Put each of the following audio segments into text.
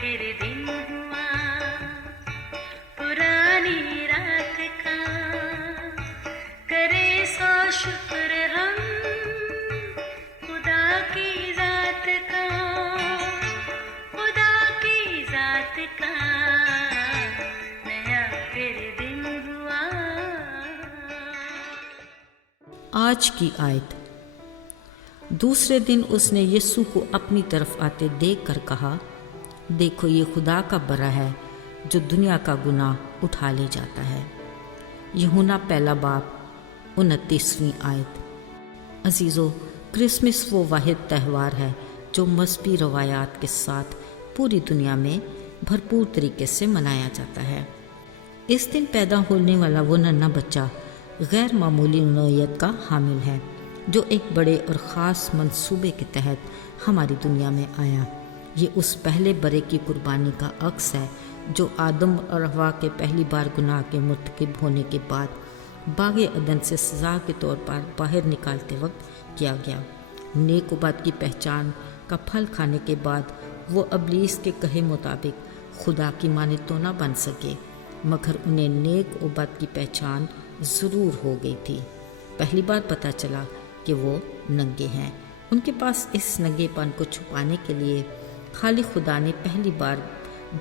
फिर दिन हुआ पुरानी रात का, करे सो शुक्र हम खुदा की जात का, खुदा की जात का, नया फिर दिन हुआ। आज की आयत। दूसरे दिन उसने यीशु को अपनी तरफ आते देख कर कहा, देखो ये खुदा का बरा है जो दुनिया का गुनाह उठा ले जाता है। यूहन्ना पहला बाब 29वीं आयत। अजीज़ो, क्रिसमस वो वाहिद त्यौहार है जो मज़हबी रवायात के साथ पूरी दुनिया में भरपूर तरीके से मनाया जाता है। इस दिन पैदा होने वाला वो नन्हा बच्चा गैर मामूली नौइयत का हामिल है जो एक बड़े और ख़ास मंसूबे के तहत हमारी दुनिया में आया। ये उस पहले बरे की कुर्बानी का अक्स है जो आदम और हवा के पहली बार गुनाह के मुर्तकिब होने के बाद बाग़े अदन से सज़ा के तौर पर बाहर निकालते वक्त किया गया। नेक उबाद की पहचान का फल खाने के बाद वो अबलीस के कहे मुताबिक खुदा की मानित तो ना बन सके, मगर उन्हें नेक उबाद की पहचान ज़रूर हो गई थी। पहली बार पता चला कि वो नंगे हैं। उनके पास इस नंगेपन को छुपाने के लिए खाली खुदा ने पहली बार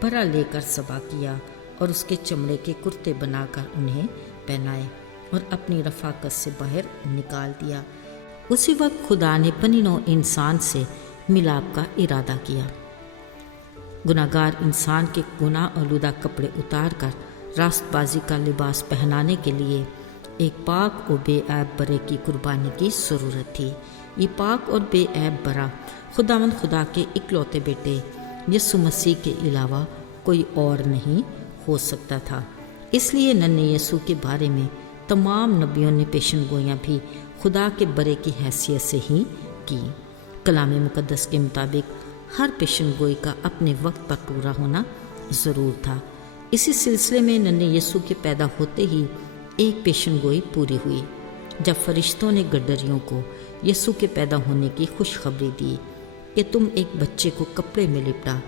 बरा लेकर ज़बह किया और उसके चमड़े के कुर्ते बनाकर उन्हें पहनाए और अपनी रफ़ाकत से बाहर निकाल दिया। उसी वक्त खुदा ने बनी नौ इंसान से मिलाप का इरादा किया। गुनाहगार इंसान के गुनाह आलूदा कपड़े उतार कर रास्तबाजी का लिबास पहनाने के लिए एक पाक और बेऐब बरे की कुर्बानी की ज़रूरत थी। ये पाक और बेऐब बरा खुदावंद खुदा के इकलौते बेटे यीशु मसीह के अलावा कोई और नहीं हो सकता था। इसलिए नन्हे यीशु के बारे में तमाम नबियों ने पेशन गोइयाँ भी खुदा के बरे की हैसियत से ही की। कलाम मुकद्दस के मुताबिक हर पेशन गोई का अपने वक्त पर पूरा होना ज़रूर था। इसी सिलसिले में नन्हे यीशु के पैदा होते ही एक पेशन गोई पूरी हुई जब फरिश्तों ने गड्डरियों को यीशु के पैदा होने की खुशखबरी दी कि तुम एक बच्चे को कपड़े में लिपटा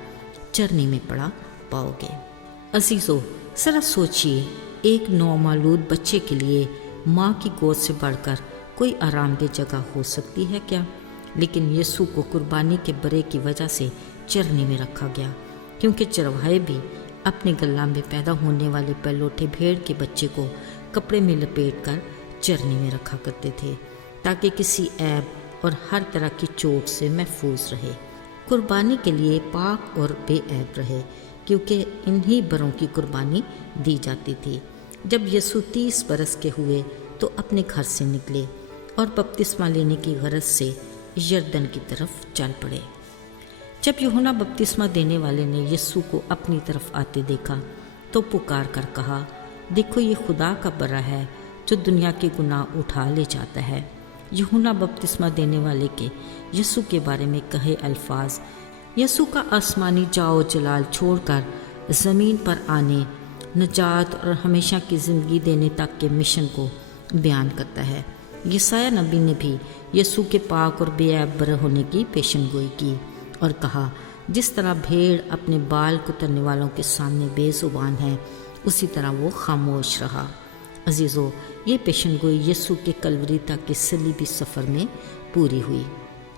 चरनी में पड़ा पाओगे। अजीज़ों, ज़रा सोचिए, एक नौमालूद बच्चे के लिए माँ की गोद से बढ़कर कोई आरामदेह जगह हो सकती है क्या? लेकिन यीशु को कुर्बानी के बरे की वजह से चरनी में रखा गया, क्योंकि चरवाहे भी अपने गल्ला में पैदा होने वाले पहलोठे भेड़ के बच्चे को कपड़े में लपेट कर चरनी में रखा करते थे ताकि किसी ऐब और हर तरह की चोट से महफूज रहे। कुर्बानी के लिए पाक और बेऐब रहे, क्योंकि इन्हीं बरों की कुर्बानी दी जाती थी। जब यीशु 30 बरस के हुए तो अपने घर से निकले और बपतिस्मा लेने की गरज से यरदन की तरफ चल पड़े। जब यूहन्ना बपतिस्मा देने वाले ने यीशु को अपनी तरफ आते देखा तो पुकार कर कहा, देखो ये खुदा का बरा है जो दुनिया के गुनाह उठा ले जाता है। यूहन्ना बपतिस्मा देने वाले के यीशु के बारे में कहे अल्फाज यीशु का आसमानी जाओ जलाल छोड़कर ज़मीन पर आने, नजात और हमेशा की ज़िंदगी देने तक के मिशन को बयान करता है। यसाया नबी ने भी यीशु के पाक और बेऐब बर होने की पेशन गोई की और कहा, जिस तरह भेड़ अपने बाल कुतरने वालों के सामने बेज़ुबान है, उसी तरह वो खामोश रहा। अजीज़ों, ये पेशन गोई यीशु के कलवरी तक के सलीबी सफ़र में पूरी हुई।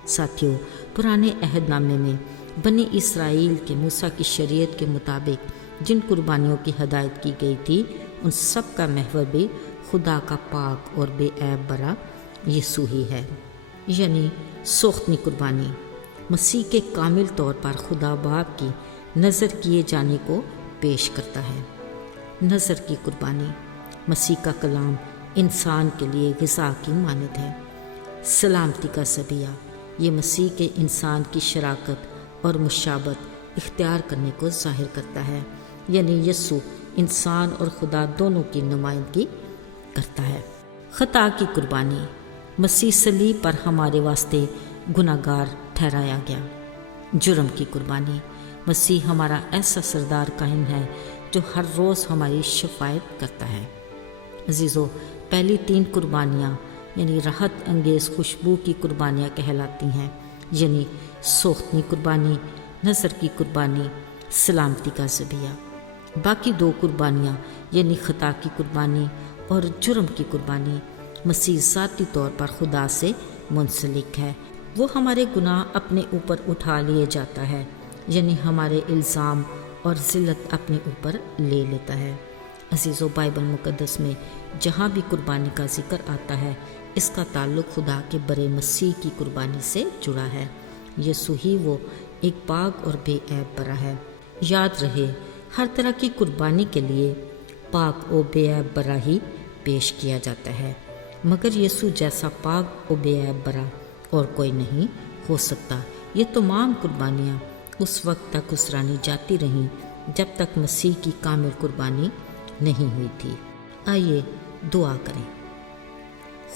साथियों, पुराने अहदनामे में बनी इसराइल के मूसा की शरीयत के मुताबिक जिन कुर्बानियों की हदायत की गई थी, उन सब का महवर भी खुदा का पाक और बेऐब बरा यीशु ही है, यानी सोख्तनी कुर्बानी। मसीह के कामिल तौर पर खुदा बाप की नज़र किए जाने को पेश करता है। नज़र की कुर्बानी मसीह का कलाम इंसान के लिए ग़िज़ा की मानद है। सलामती का ज़बिया ये मसीह के इंसान की शराकत और मुशाबत इख्तियार करने को ज़ाहिर करता है, यानी यीशु इंसान और खुदा दोनों की नुमाइंदगी करता है। ख़ता की कुर्बानी मसीह सलीब पर हमारे वास्ते गुनाहगार ठहराया गया। जुर्म की कुर्बानी मसीह हमारा ऐसा सरदार कायम है जो हर रोज़ हमारी शफायत करता है। अजीज़ों, पहली 3 कुर्बानियाँ यानी राहत अंगेज़ खुशबू की कुर्बानियाँ कहलाती हैं, यानी सोख्तनी कुर्बानी, नज़र की कुर्बानी, سلامتی کا ذبیحہ۔ باقی 2 قربانیاں یعنی خطا کی قربانی اور جرم کی قربانی مسیح ذاتی طور پر خدا سے منسلک ہے۔ وہ ہمارے گناہ اپنے اوپر اٹھا لیے جاتا ہے، یعنی ہمارے الزام اور ذلت اپنے اوپر لے لیتا ہے۔ عزیزو، بائبل مقدس میں جہاں بھی قربانی کا ذکر آتا ہے اس کا تعلق خدا کے برے مسیح کی قربانی سے جڑا ہے۔ یسوع ہی وہ ایک پاک اور بے عیب برا ہے۔ یاد رہے، ہر طرح کی قربانی کے لیے پاک و بے عیب برا ہی پیش کیا جاتا ہے، مگر یسوع جیسا پاک و بے عیب برا اور کوئی نہیں ہو سکتا۔ یہ تمام قربانیاں اس وقت تک اسرانی جاتی رہیں جب تک مسیح کی کامل قربانی نہیں ہوئی تھی۔ آئیے دعا کریں۔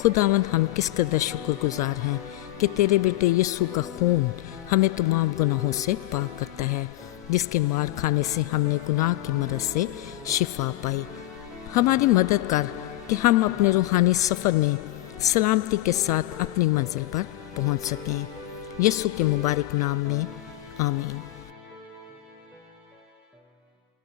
خداوند، ہم کس قدر شکر گزار ہیں کہ تیرے بیٹے یسوع کا خون ہمیں تمام گناہوں سے پاک کرتا ہے، جس کے مار کھانے سے ہم نے گناہ کی مرض سے شفا پائی۔ ہماری مدد کر کہ ہم اپنے روحانی سفر میں سلامتی کے ساتھ اپنی منزل پر پہنچ سکیں۔ یسوع کے مبارک نام میں آمین۔